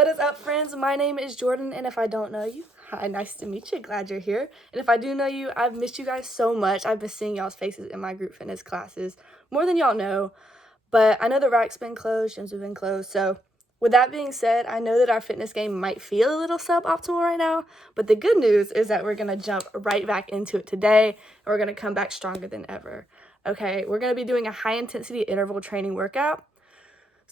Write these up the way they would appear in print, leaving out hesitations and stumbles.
What is up, friends? My name is Jordan, and if I don't know you, hi, nice to meet you. Glad you're here. And if I do know you, I've missed you guys so much. I've been seeing y'all's faces in my group fitness classes more than y'all know. But I know the rack's been closed, gyms have been closed. So with that being said, I know that our fitness game might feel a little suboptimal right now. But the good news is that we're going to jump right back into it today. And we're going to come back stronger than ever. Okay, we're going to be doing a high-intensity interval training workout.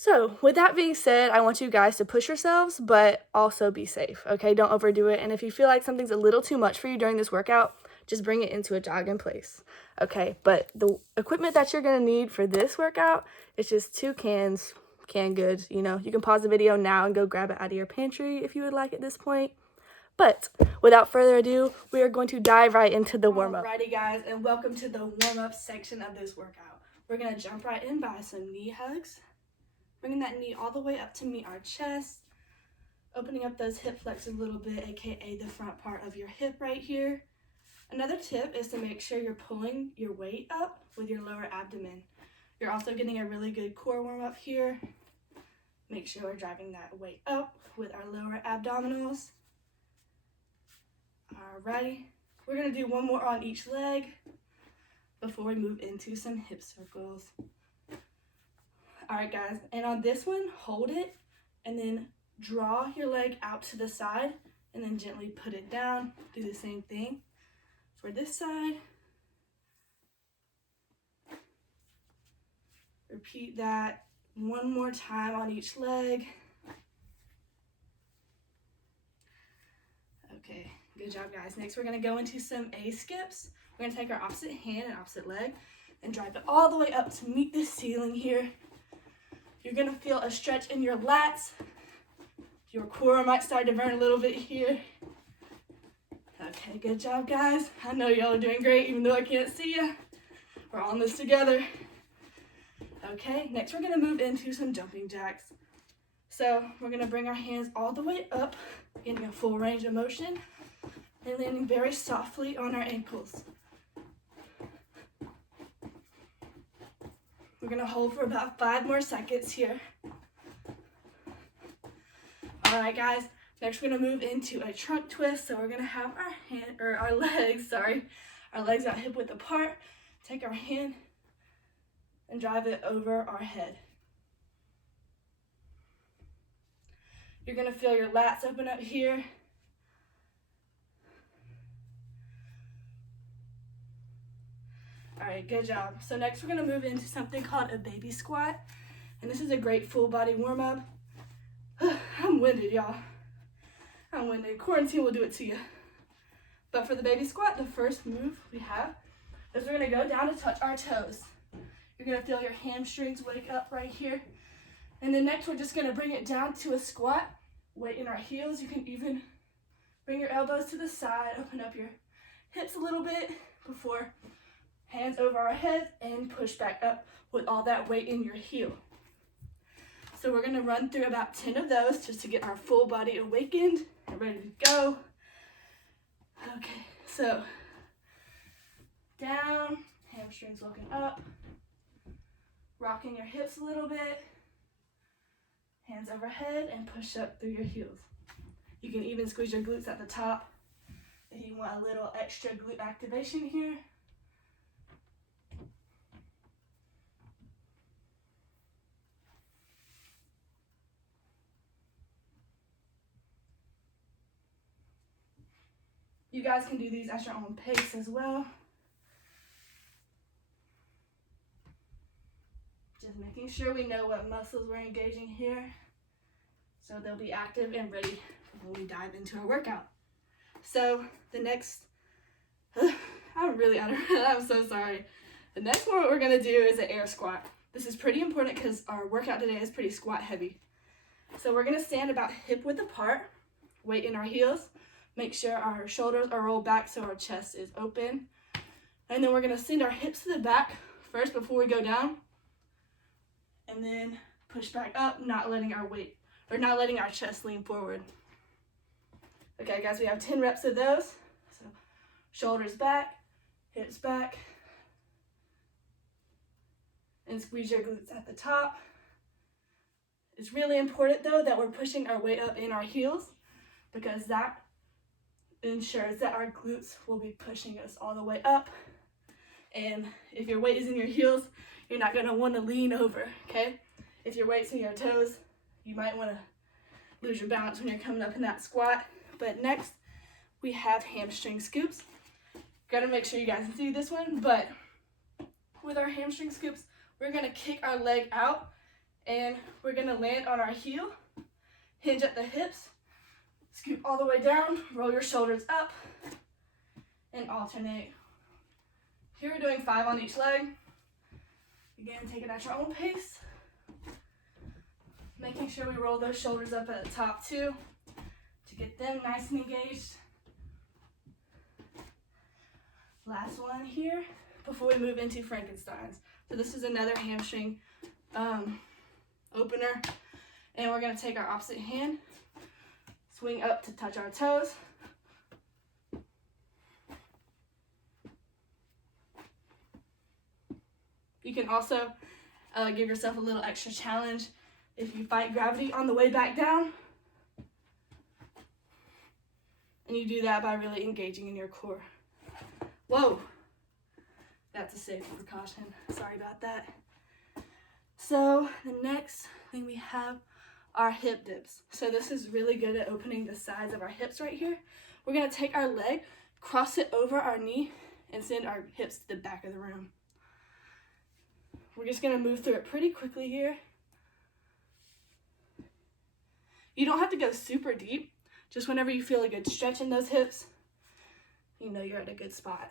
So with that being said, I want you guys to push yourselves, but also be safe, okay? Don't overdo it. And if you feel like something's a little too much for you during this workout, just bring it into a jog in place, okay? But the equipment that you're gonna need for this workout is just 2 canned goods, you know? You can pause the video now and go grab it out of your pantry if you would like at this point. But without further ado, we are going to dive right into the warm-up. Alrighty guys, and welcome to the warm-up section of this workout. We're gonna jump right in by some knee hugs. Bringing that knee all the way up to meet our chest, opening up those hip flexors a little bit, aka the front part of your hip right here. Another tip is to make sure you're pulling your weight up with your lower abdomen. You're also getting a really good core warm up here. Make sure we're driving that weight up with our lower abdominals. Alrighty, we're gonna do one more on each leg before we move into some hip circles. All right, guys, and on this one, hold it and then draw your leg out to the side and then gently put it down. Do the same thing for this side. Repeat that one more time on each leg. Okay, good job, guys. Next, we're gonna go into some A skips. We're gonna take our opposite hand and opposite leg and drive it all the way up to meet the ceiling here. You're gonna feel a stretch in your lats. Your core might start to burn a little bit here. Okay, good job, guys. I know y'all are doing great, even though I can't see you. We're all in this together. Okay, next we're gonna move into some jumping jacks. So we're gonna bring our hands all the way up, getting a full range of motion, and landing very softly on our ankles. We're gonna hold for about 5 more seconds here. All right, guys, next we're gonna move into a trunk twist. So we're gonna have our legs out hip width apart. Take our hand and drive it over our head. You're gonna feel your lats open up here. All right, good job. So next we're gonna move into something called a baby squat. And this is a great full body warm up. I'm winded, y'all. I'm winded. Quarantine will do it to you. But for the baby squat, the first move we have is we're gonna go down to touch our toes. You're gonna feel your hamstrings wake up right here. And then next we're just gonna bring it down to a squat. Weight in our heels. You can even bring your elbows to the side, open up your hips a little bit before hands over our heads and push back up with all that weight in your heel. So we're gonna run through about 10 of those just to get our full body awakened and ready to go. Okay, so down, hamstrings looking up, rocking your hips a little bit, hands overhead and push up through your heels. You can even squeeze your glutes at the top if you want a little extra glute activation here. You guys can do these at your own pace as well. Just making sure we know what muscles we're engaging here so they'll be active and ready when we dive into our workout. So the next, I'm so sorry. The next one what we're gonna do is an air squat. This is pretty important because our workout today is pretty squat heavy. So we're gonna stand about hip width apart, weight in our heels. Make sure our shoulders are rolled back so our chest is open. And then we're gonna send our hips to the back first before we go down. And then push back up, not letting our chest lean forward. Okay, guys, we have 10 reps of those. So shoulders back, hips back, and squeeze your glutes at the top. It's really important though that we're pushing our weight up in our heels, because that ensures that our glutes will be pushing us all the way up. And if your weight is in your heels, you're not gonna wanna lean over, okay? If your weight's in your toes, you might wanna lose your balance when you're coming up in that squat. But next, we have hamstring scoops. Gotta make sure you guys can see this one, but with our hamstring scoops, we're gonna kick our leg out and we're gonna land on our heel, hinge at the hips, scoop all the way down, roll your shoulders up, and alternate. Here we're doing 5 on each leg. Again, take it at your own pace. Making sure we roll those shoulders up at the top too, to get them nice and engaged. Last one here, before we move into Frankenstein's. So this is another hamstring opener. And we're gonna take our opposite hand, swing up to touch our toes. You can also give yourself a little extra challenge if you fight gravity on the way back down. And you do that by really engaging in your core. Whoa, that's a safety precaution. Sorry about that. So the next thing we have are hip dips. So this is really good at opening the sides of our hips right here. We're gonna take our leg, cross it over our knee, and send our hips to the back of the room. We're just gonna move through it pretty quickly here. You don't have to go super deep. Just whenever you feel a good stretch in those hips, you know you're at a good spot.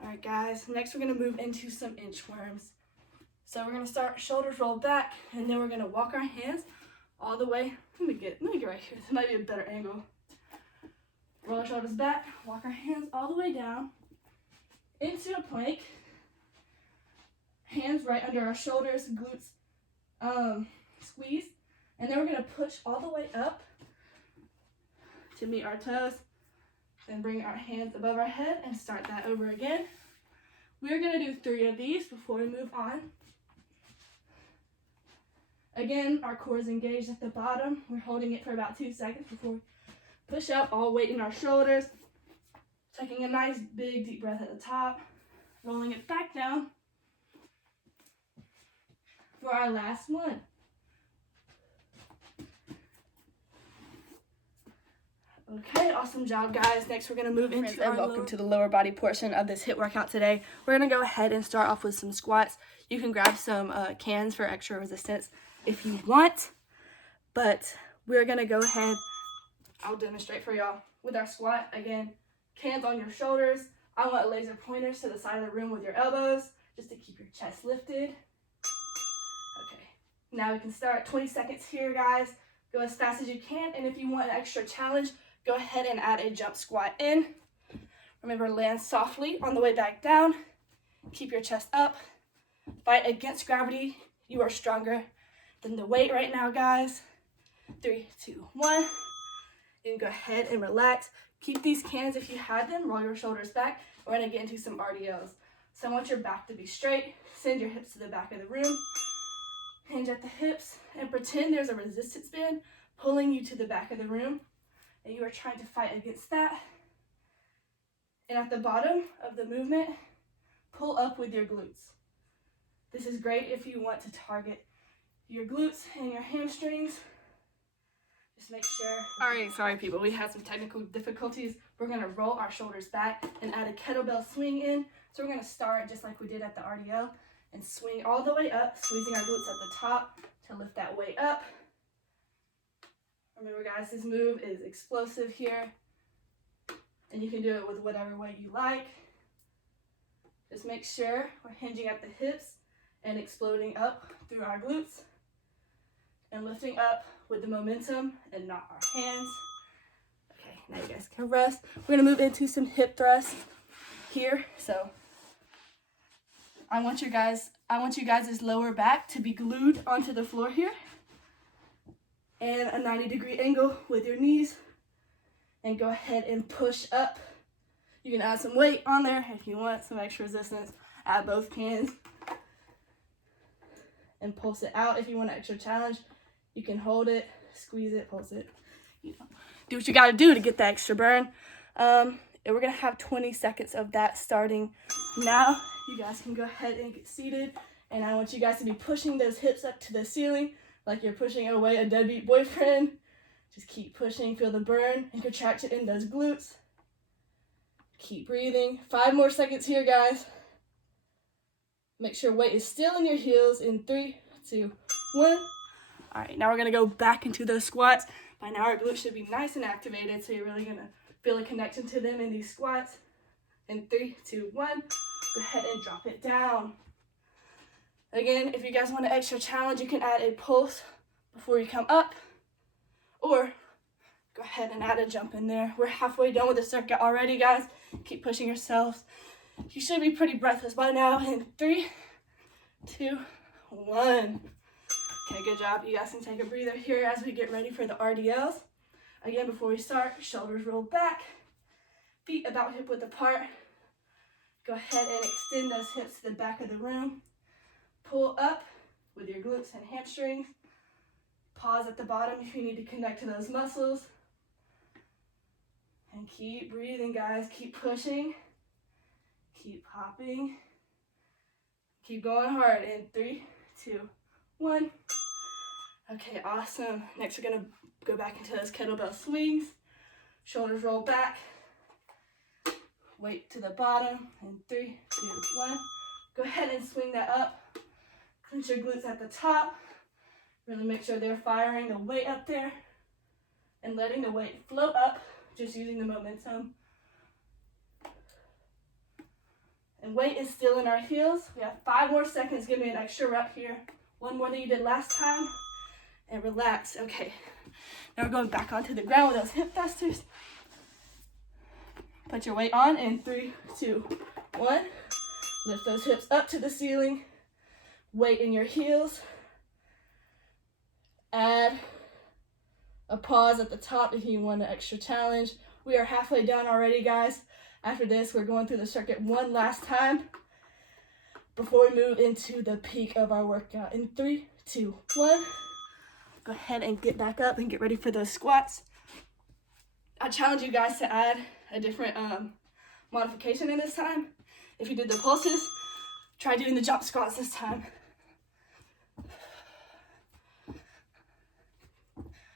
All right, guys, next we're gonna move into some inchworms. So we're gonna start shoulders rolled back, and then we're gonna walk our hands all the way. Let me get right here. This might be a better angle. Roll our shoulders back, walk our hands all the way down into a plank. Hands right under our shoulders, glutes squeeze, and then we're gonna push all the way up to meet our toes. Then bring our hands above our head and start that over again. We're gonna do 3 of these before we move on. Again, our core is engaged at the bottom. We're holding it for about 2 seconds before we push up, all weight in our shoulders. Taking a nice big deep breath at the top, rolling it back down for our last one. Okay, awesome job, guys. Next, we're gonna move into our welcome to the lower body portion of this HIIT workout today. We're gonna go ahead and start off with some squats. You can grab some cans for extra resistance if you want, but we're gonna go ahead. I'll demonstrate for y'all with our squat. Again, hands on your shoulders. I want laser pointers to the side of the room with your elbows, just to keep your chest lifted. Okay, now we can start. 20 seconds here, guys. Go as fast as you can, and if you want an extra challenge, go ahead and add a jump squat in. Remember, land softly on the way back down. Keep your chest up. Fight against gravity. You are stronger than the weight right now, guys. 3, 2, 1. And go ahead and relax. Keep these cans if you had them. Roll your shoulders back. We're gonna get into some RDLs. So I want your back to be straight. Send your hips to the back of the room. Hinge at the hips and pretend there's a resistance band pulling you to the back of the room, and you are trying to fight against that. And at the bottom of the movement, pull up with your glutes. This is great if you want to target your glutes and your hamstrings. Just make sure. All right, sorry people, we had some technical difficulties. We're gonna roll our shoulders back and add a kettlebell swing in. So we're gonna start just like we did at the RDL and swing all the way up, squeezing our glutes at the top to lift that weight up. Remember, guys, this move is explosive here, and you can do it with whatever weight you like. Just make sure we're hinging at the hips and exploding up through our glutes and lifting up with the momentum and not our hands. Okay, now you guys can rest. We're gonna move into some hip thrusts here. So I want you guys' lower back to be glued onto the floor here, and a 90-degree angle with your knees, and go ahead and push up. You can add some weight on there if you want some extra resistance. Add both cans. and pulse it out. If you want an extra challenge, you can hold it, squeeze it, pulse it. You know, do what you gotta do to get that extra burn. And we're gonna have 20 seconds of that starting now. You guys can go ahead and get seated. And I want you guys to be pushing those hips up to the ceiling like you're pushing away a deadbeat boyfriend. Just keep pushing, feel the burn and contraction in those glutes. Keep breathing. 5 more seconds here, guys. Make sure weight is still in your heels in 3, 2, 1. All right, now we're gonna go back into those squats. By now our glutes should be nice and activated, so you're really gonna feel a connection to them in these squats. In 3, 2, 1, go ahead and drop it down. Again, if you guys want an extra challenge, you can add a pulse before you come up, or go ahead and add a jump in there. We're halfway done with the circuit already, guys. Keep pushing yourselves. You should be pretty breathless by now. In 3, 2, 1. Okay, good job. You guys can take a breather here as we get ready for the RDLs. Again, before we start, shoulders roll back, feet about hip width apart. Go ahead and extend those hips to the back of the room. Pull up with your glutes and hamstrings. Pause at the bottom if you need to connect to those muscles. And keep breathing, guys. Keep pushing. Keep hopping. Keep going hard. In 3, 2, 1. Okay, awesome. Next, we're going to go back into those kettlebell swings. Shoulders roll back. Weight to the bottom. In 3, 2, 1. Go ahead and swing that up. Clench your glutes at the top. Really make sure they're firing the weight up there and letting the weight float up, just using the momentum. And weight is still in our heels. We have 5 more seconds. Give me an extra rep here. 1 more than you did last time. And relax. Okay. Now we're going back onto the ground with those hip thrusters. Put your weight on in 3, 2, 1. Lift those hips up to the ceiling. Weight in your heels. Add a pause at the top if you want an extra challenge. We are halfway done already, guys. After this, we're going through the circuit one last time before we move into the peak of our workout. In 3, 2, 1. Go ahead and get back up and get ready for those squats. I challenge you guys to add a different modification in this time. If you did the pulses, try doing the jump squats this time.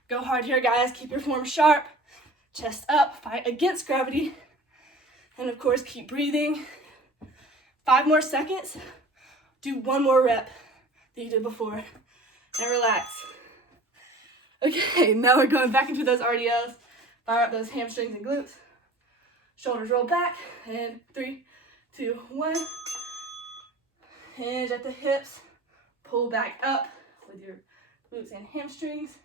Go hard here, guys. Keep your form sharp. Chest up. Fight against gravity. And, of course, keep breathing. 5 more seconds. Do 1 more rep that you did before. And relax. Okay, now we're going back into those RDLs. Fire up those hamstrings and glutes. Shoulders roll back. And 3, 2, 1. Hinge at the hips. Pull back up with your glutes and hamstrings.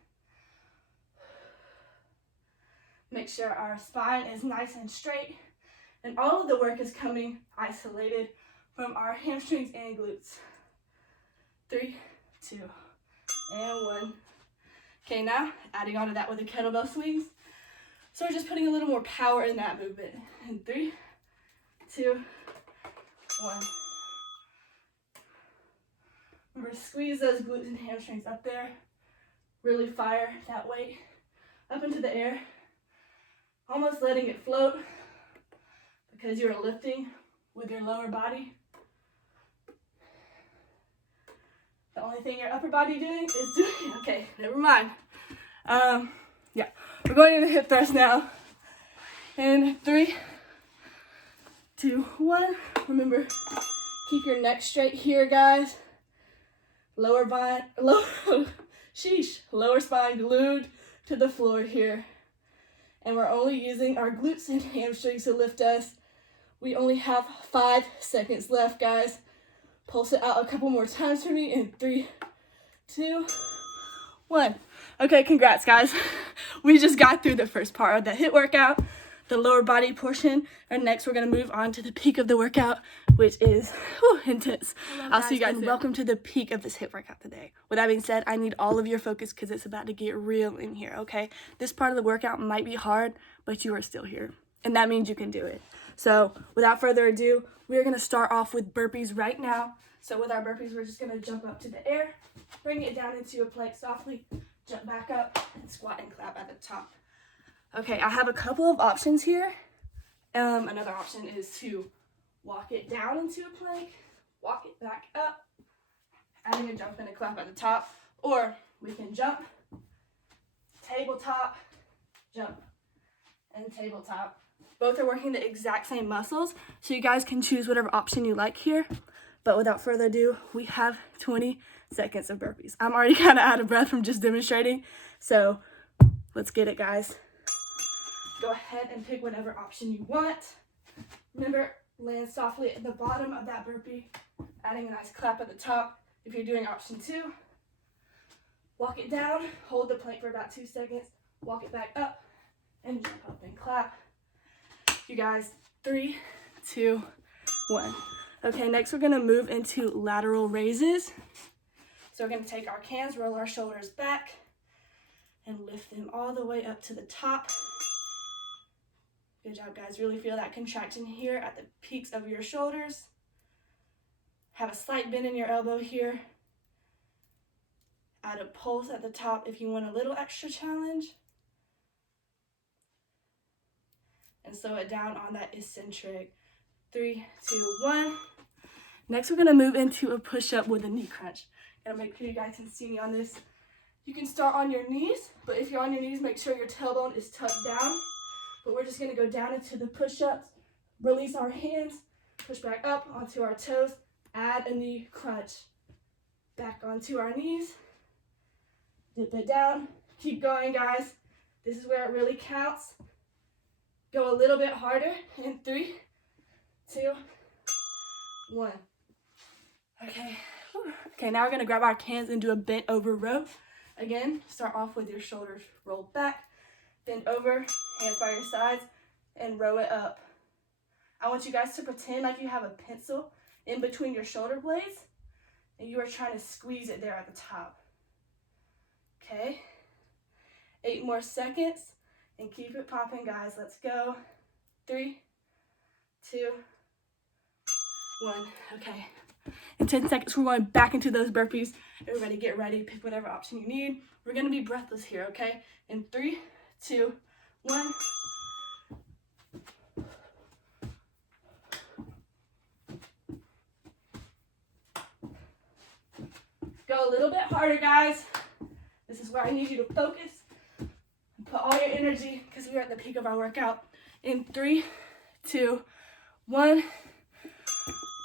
Make sure our spine is nice and straight. And all of the work is coming isolated from our hamstrings and glutes. 3, 2, and 1. Okay, now adding on to that with the kettlebell swings. So we're just putting a little more power in that movement. In 3, 2, 1. Remember, squeeze those glutes and hamstrings up there. Really fire that weight up into the air. Almost letting it float because you're lifting with your lower body. The only thing your upper body doing is doing, okay, never mind. Yeah, we're going into hip thrust now. In 3, 2, 1. Remember, keep your neck straight here, guys. Lower spine glued to the floor here. And we're only using our glutes and hamstrings to lift us. We only have 5 seconds left, guys. Pulse it out a couple more times for me in 3, 2, 1. Okay, congrats, guys. We just got through the first part of the HIIT workout, the lower body portion. And next, we're going to move on to the peak of the workout, which is intense. I'll see you guys. Welcome to the peak of this HIIT workout today. With that being said, I need all of your focus because it's about to get real in here, okay? This part of the workout might be hard, but you are still here. And that means you can do it. So without further ado, we're going to start off with burpees right now. So with our burpees, we're just going to jump up to the air. Bring it down into a plank softly, jump back up, and squat and clap at the top. Okay, I have a couple of options here. Another option is to walk it down into a plank, walk it back up, adding a jump and a clap at the top, or we can jump, tabletop, jump, and tabletop. Both are working the exact same muscles, so you guys can choose whatever option you like here. But without further ado, we have 20 seconds of burpees. I'm already kind of out of breath from just demonstrating, so let's get it, guys. Go ahead and pick whatever option you want. Remember, land softly at the bottom of that burpee, adding a nice clap at the top. If you're doing option 2, walk it down, hold the plank for about 2 seconds, walk it back up, and jump up and clap. You guys, 3, 2, 1. Okay, next we're gonna move into lateral raises. So we're gonna take our cans, roll our shoulders back, and lift them all the way up to the top. Good job, guys. Really feel that contraction here at the peaks of your shoulders. Have a slight bend in your elbow here. Add a pulse at the top if you want a little extra challenge. And slow it down on that eccentric. 3, 2, 1. Next, we're gonna move into a push-up with a knee crunch. Gotta make sure you guys can see me on this. You can start on your knees, but if you're on your knees, make sure your tailbone is tucked down. But we're just gonna go down into the push-ups, release our hands, push back up onto our toes, add a knee crunch. Back onto our knees, dip it down, keep going, guys. This is where it really counts. Go a little bit harder in 3, 2, 1. Okay. Okay, now we're gonna grab our cans and do a bent over row. Again, start off with your shoulders rolled back, bend over, hands by your sides, and row it up. I want you guys to pretend like you have a pencil in between your shoulder blades and you are trying to squeeze it there at the top. Okay, 8 more seconds and keep it popping, guys. Let's go. 3, 2, 1. Okay. In 10 seconds, we're going back into those burpees. Everybody get ready. Pick whatever option you need. We're going to be breathless here, okay? In 3, 2, 1. Go a little bit harder, guys. This is where I need you to focus and put all your energy because we are at the peak of our workout. In 3, 2, 1.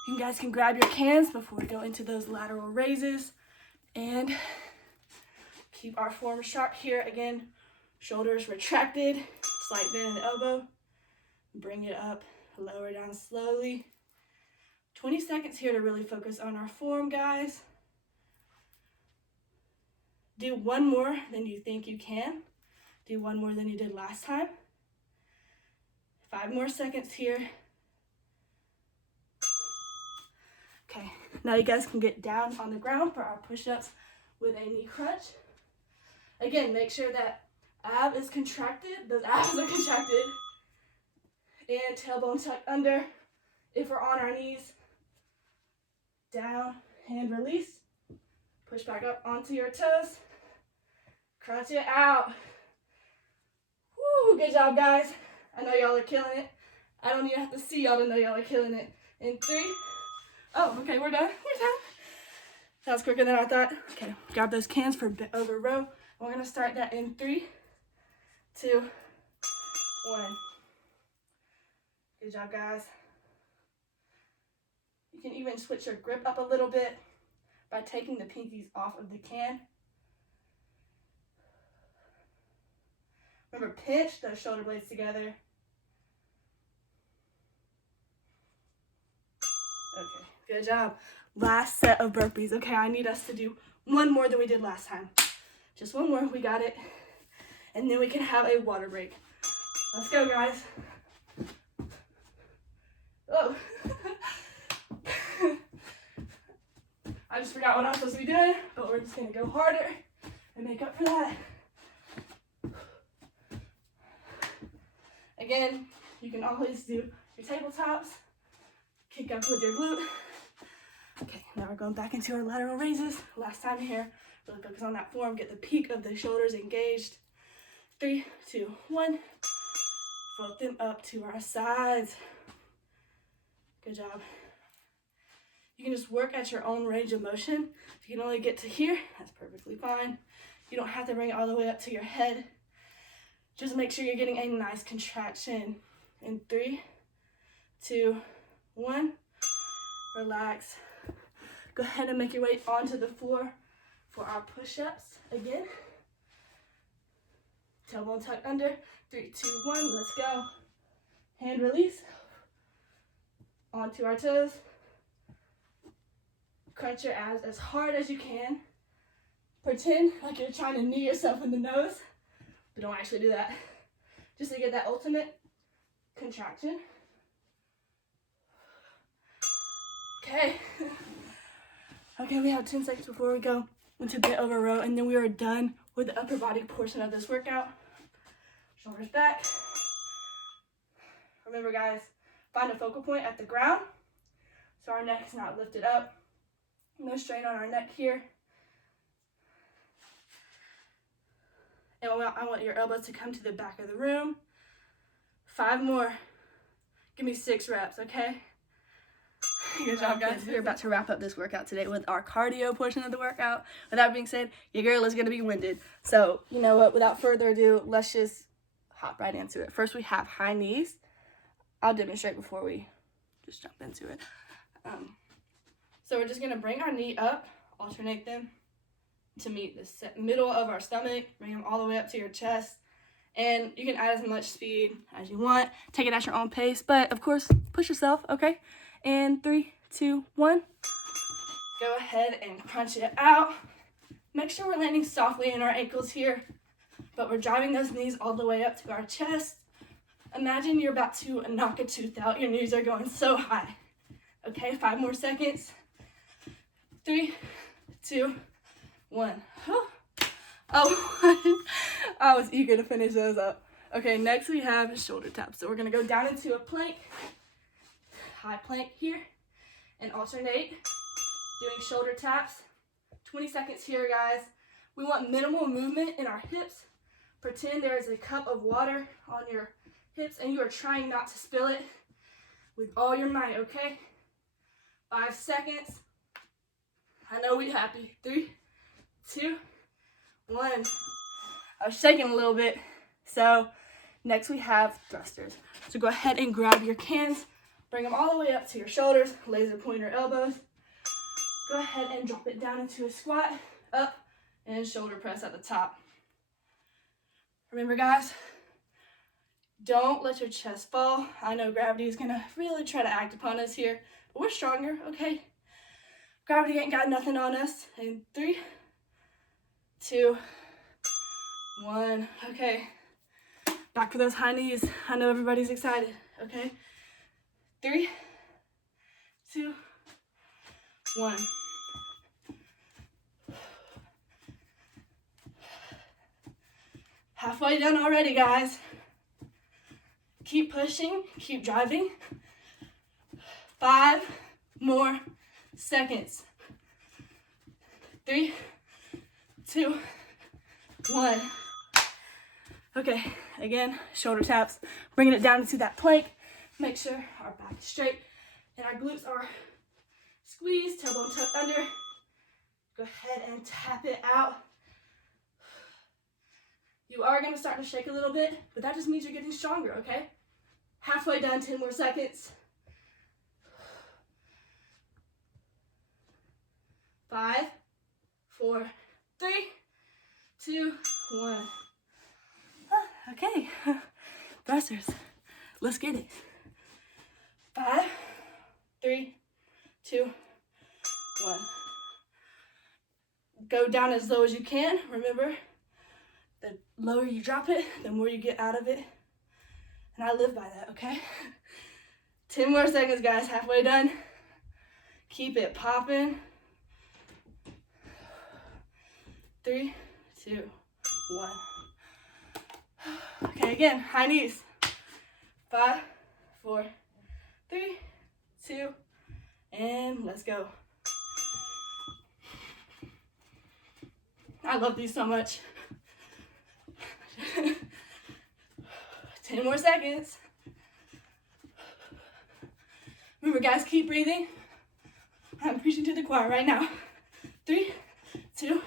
You guys can grab your cans before we go into those lateral raises and keep our form sharp here. Again, shoulders retracted, slight bend in the elbow. Bring it up, lower down slowly. 20 seconds here to really focus on our form, guys. Do one more than you think you can. Do one more than you did last time. 5 more seconds here. Okay, now you guys can get down on the ground for our push-ups with a knee crunch. Again, make sure that ab is contracted, those abs are contracted, and tailbone tucked under. If we're on our knees, down, hand release, push back up onto your toes, crunch it out. Woo, good job, guys. I know y'all are killing it. I don't even have to see y'all to know y'all are killing it. In 3, oh, okay, we're done. We're done. That was quicker than I thought. Okay, grab those cans for bent over row. We're gonna start that in 3, 2, 1. Good job, guys. You can even switch your grip up a little bit by taking the pinkies off of the can. Remember, pinch those shoulder blades together. Okay, good job. Last set of burpees. Okay, I need us to do one more than we did last time. Just one more, we got it. And then we can have a water break. Let's go, guys. Oh. I just forgot what I'm supposed to be doing, but we're just gonna go harder and make up for that. Again, you can always do your tabletops, kick up with your glute, Okay, now we're going back into our lateral raises. Last time here, really focus on that form, get the peak of the shoulders engaged. 3, 2, 1. Float them up to our sides. Good job. You can just work at your own range of motion. If you can only get to here, that's perfectly fine. You don't have to bring it all the way up to your head. Just make sure you're getting a nice contraction. In 3, 2, 1. Relax. Go ahead and make your way onto the floor for our push-ups again. Tailbone tuck under. 3, 2, 1. Let's go. Hand release. Onto our toes. Crunch your abs as hard as you can. Pretend like you're trying to knee yourself in the nose, but don't actually do that. Just to get that ultimate contraction. Okay. Okay, we have 10 seconds before we go into bent over row, and then we are done with the upper body portion of this workout. Shoulders back. Remember, guys, find a focal point at the ground so our neck is not lifted up. No strain on our neck here. And I want your elbows to come to the back of the room. 5 more. Give me 6 reps, okay? Good job, guys. We're about to wrap up this workout today with our cardio portion of the workout. With that being said, your girl is going to be winded. So, you know what? Without further ado, let's just hop right into it. First, we have high knees. I'll demonstrate before we just jump into it. So we're just going to bring our knee up, alternate them to meet the middle of our stomach. Bring them all the way up to your chest. And you can add as much speed as you want. Take it at your own pace. But, of course, push yourself, okay? And 3, 2, 1. Go ahead and crunch it out. Make sure we're landing softly in our ankles here. But we're driving those knees all the way up to our chest. Imagine you're about to knock a tooth out. Your knees are going so high. Okay, 5 more seconds. 3, 2, 1. Oh, I was eager to finish those up. Okay, next we have shoulder taps. So we're going to go down into a plank, high plank here, and alternate doing shoulder taps. 20 seconds here, guys. We want minimal movement in our hips. Pretend there is a cup of water on your hips and you are trying not to spill it with all your might, okay? 5 seconds. I know we happy. 3, 2, 1. I was shaking a little bit. So next we have thrusters. So go ahead and grab your cans. Bring them all the way up to your shoulders. Laser point your elbows. Go ahead and drop it down into a squat. Up and shoulder press at the top. Remember, guys, don't let your chest fall. I know gravity is going to really try to act upon us here. But we're stronger, okay? Gravity ain't got nothing on us. In 3, 2, 1. Okay. Back for those high knees. I know everybody's excited, okay? 3, 2, 1. Halfway done already, guys. Keep pushing, keep driving. 5 more seconds. 3, 2, 1. Okay, again, shoulder taps. Bringing it down into that plank. Make sure our back is straight and our glutes are squeezed, tailbone tucked under. Go ahead and tap it out. You are going to start to shake a little bit, but that just means you're getting stronger, okay? Halfway done, 10 more seconds. 5, 4, 3, 2, 1. Okay, thrusters, let's get it. 5, 3, 2, 1. Go down as low as you can. Remember, the lower you drop it, the more you get out of it. And I live by that, okay? 10 more seconds, guys. Halfway done. Keep it popping. 3, 2, 1. Okay, again, high knees. 5, 4, 3, 2, and let's go. I love these so much. 10 more seconds. Remember, guys, keep breathing. I'm preaching to the choir right now. 3, 2,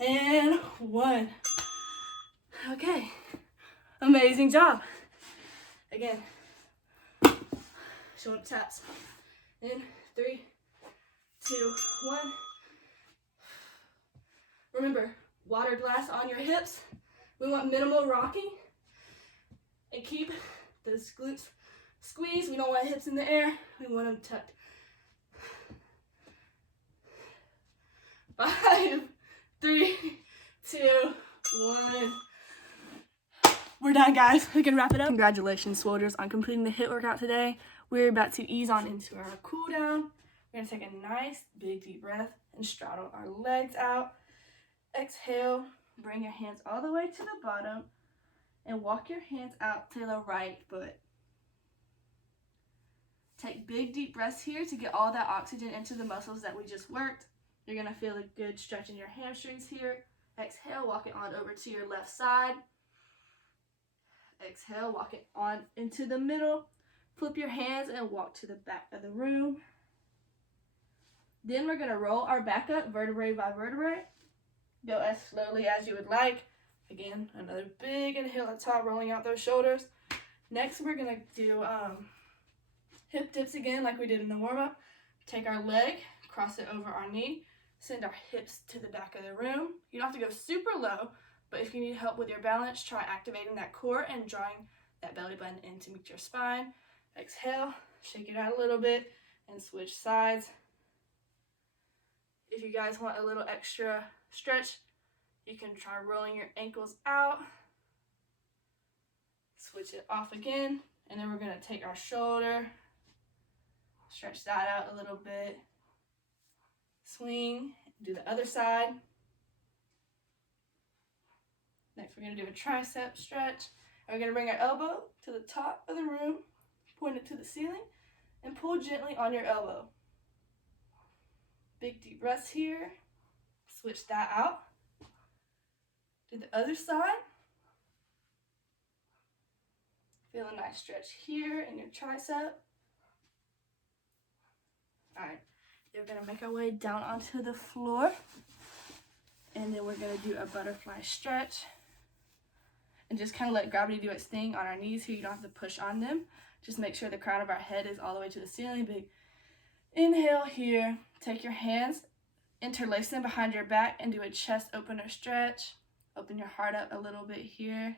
and 1. Okay. Amazing job. Again. Shoulder taps. In 3, 2, 1. Remember, water glass on your hips. We want minimal rocking. And keep those glutes squeezed. We don't want hips in the air. We want them tucked. 5, 3, 2, 1. We're done, guys. We can wrap it up. Congratulations, soldiers, on completing the HIIT workout today. We're about to ease on into our cool down. We're going to take a nice big deep breath and straddle our legs out. Exhale. Bring your hands all the way to the bottom and walk your hands out to the right foot. Take big deep breaths here to get all that oxygen into the muscles that we just worked. You're going to feel a good stretch in your hamstrings here. Exhale, walk it on over to your left side. Exhale, walk it on into the middle. Flip your hands and walk to the back of the room. Then we're going to roll our back up vertebrae by vertebrae. Go as slowly as you would like. Again, another big inhale at the top, rolling out those shoulders. Next, we're going to do hip dips again like we did in the warm-up. Take our leg, cross it over our knee, send our hips to the back of the room. You don't have to go super low, but if you need help with your balance, try activating that core and drawing that belly button in to meet your spine. Exhale, shake it out a little bit, and switch sides. If you guys want a little extra stretch, you can try rolling your ankles out. Switch it off again, and then we're going to take our shoulder, stretch that out a little bit, swing, do the other side. Next, we're going to do a tricep stretch. And we're going to bring our elbow to the top of the room, point it to the ceiling, and pull gently on your elbow. Big deep breaths here. Switch that out. Do the other side. Feel a nice stretch here in your tricep. All right, then we're gonna make our way down onto the floor. And then we're gonna do a butterfly stretch. And just kind of let gravity do its thing on our knees here. You don't have to push on them. Just make sure the crown of our head is all the way to the ceiling. Big inhale here. Take your hands, interlace them behind your back, and do a chest opener stretch. Open your heart up a little bit here.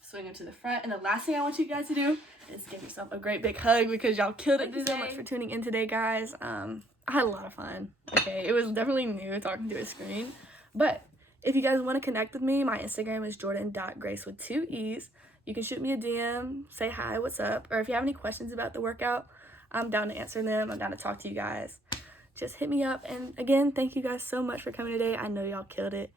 Swing them to the front. And the last thing I want you guys to do is give yourself a great big hug because y'all killed it today. Thank you so much for tuning in today, guys. I had a lot of fun. Okay, it was definitely new talking to a screen. But if you guys want to connect with me, my Instagram is jordan.grace with 2 E's. You can shoot me a DM, say hi, what's up. Or if you have any questions about the workout, I'm down to answer them. I'm down to talk to you guys. Just hit me up. And again, thank you guys so much for coming today. I know y'all killed it.